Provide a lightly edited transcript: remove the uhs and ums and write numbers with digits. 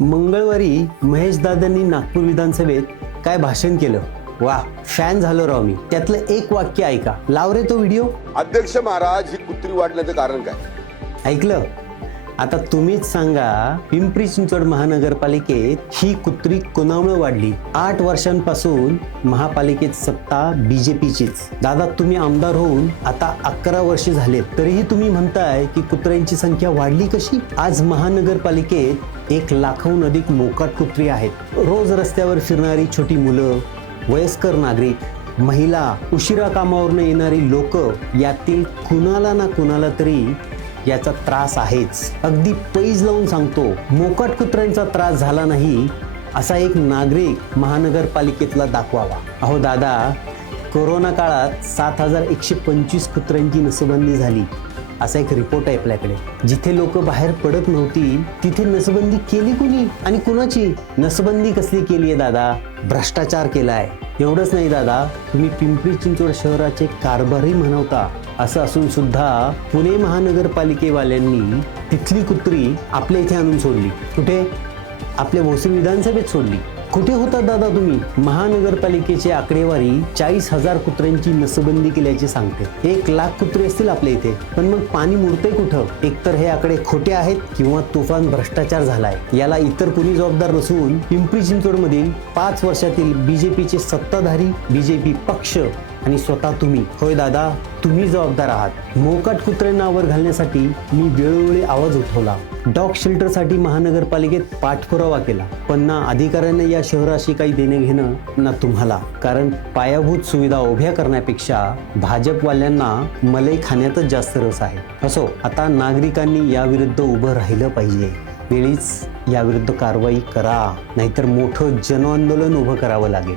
मंगळवारी महेश दादांनी नागपूर विधानसभेत काय भाषण केलं. वा, फॅन झालो राव मी. त्यातलं एक वाक्य ऐका. लाव रे तो व्हिडिओ. अध्यक्ष महाराज, ही कुत्री वाढण्याचं कारण काय? ऐकलं? आता तुम्हीच सांगा, पिंपरी चिंचवड महानगरपालिकेत ही कुत्री कोणामुळे वाढली? 8 वर्षांपासून महापालिकेत सत्ता बीजेपीचीच. दादा, तुम्ही आमदार होऊन आता 11 वर्षे झालेत, तरीही तुम्ही म्हणताय की कुत्र्यांची संख्या वाढली कशी? आज महानगरपालिकेत 1 लाखाहून अधिक मोकाट कुत्री आहेत. रोज रस्त्यावर फिरणारी छोटी मुलं, वयस्कर नागरिक, महिला, उशिरा कामावरून येणारी लोक, यातील कुणाला ना कुणाला तरी याचा त्रास आहेच. अगदी पैज लावून सांगतो, मोकाट कुत्र्यांचा त्रास झाला नाही असा एक नागरिक महानगरपालिकेतला दाखवावा. अहो दादा, कोरोना काळात 7125 कुत्र्यांची नसबंदी झाली असा एक रिपोर्ट आहे आपल्याकडे. जिथे लोक बाहेर पडत नव्हती तिथे नसबंदी केली कोणी आणि कुणाची? नसबंदी कसली केली आहे दादा? भ्रष्टाचार केलाय. एवढंच नाही दादा, तुम्ही पिंपरी चिंचवड शहराचे कारभारी म्हणवता. असं असून सुद्धा पुणे महानगरपालिकेवाल्यांनी तिथली कुत्री आपल्या इथे आणून सोडली. कुठे? आपल्या भोसरी विधानसभेत सोडली. कुठे होता दादा तुम्ही? महानगरपालिकेची आकडेवारी 40,000 कुत्र्यांची नसबंदी केल्याची सांगते. 1 लाख कुत्रे असतील आपल्या इथे, पण मग पाणी मुरते कुठं? एकतर हे आकडे खोटे आहेत किंवा तुफान भ्रष्टाचार झालाय. याला इतर कुणी जबाबदार नसून पिंपरी चिंचवड मधील 5 वर्षातील बीजेपीचे सत्ताधारी, बीजेपी पक्ष आणि स्वतः तुम्ही. होय दादा, तुम्ही जबाबदार आहात. मोकाट कुत्र्यांना वर घालण्यासाठी मी वेळोवेळी आवाज उठवला. डॉग शेल्टरसाठी महानगरपालिकेत पाठपुरावा केला, पण ना अधिकाऱ्यांना या शहराशी काही देणे घेणं ना तुम्हाला. कारण पायाभूत सुविधा उभ्या करण्यापेक्षा भाजपवाल्यांना मलई खाण्यातच जास्त रस आहे. असो, आता नागरिकांनी याविरुद्ध उभं राहिलं पाहिजे. वेळीच याविरुद्ध कारवाई करा, नाहीतर मोठं जनआंदोलन उभं करावं लागेल.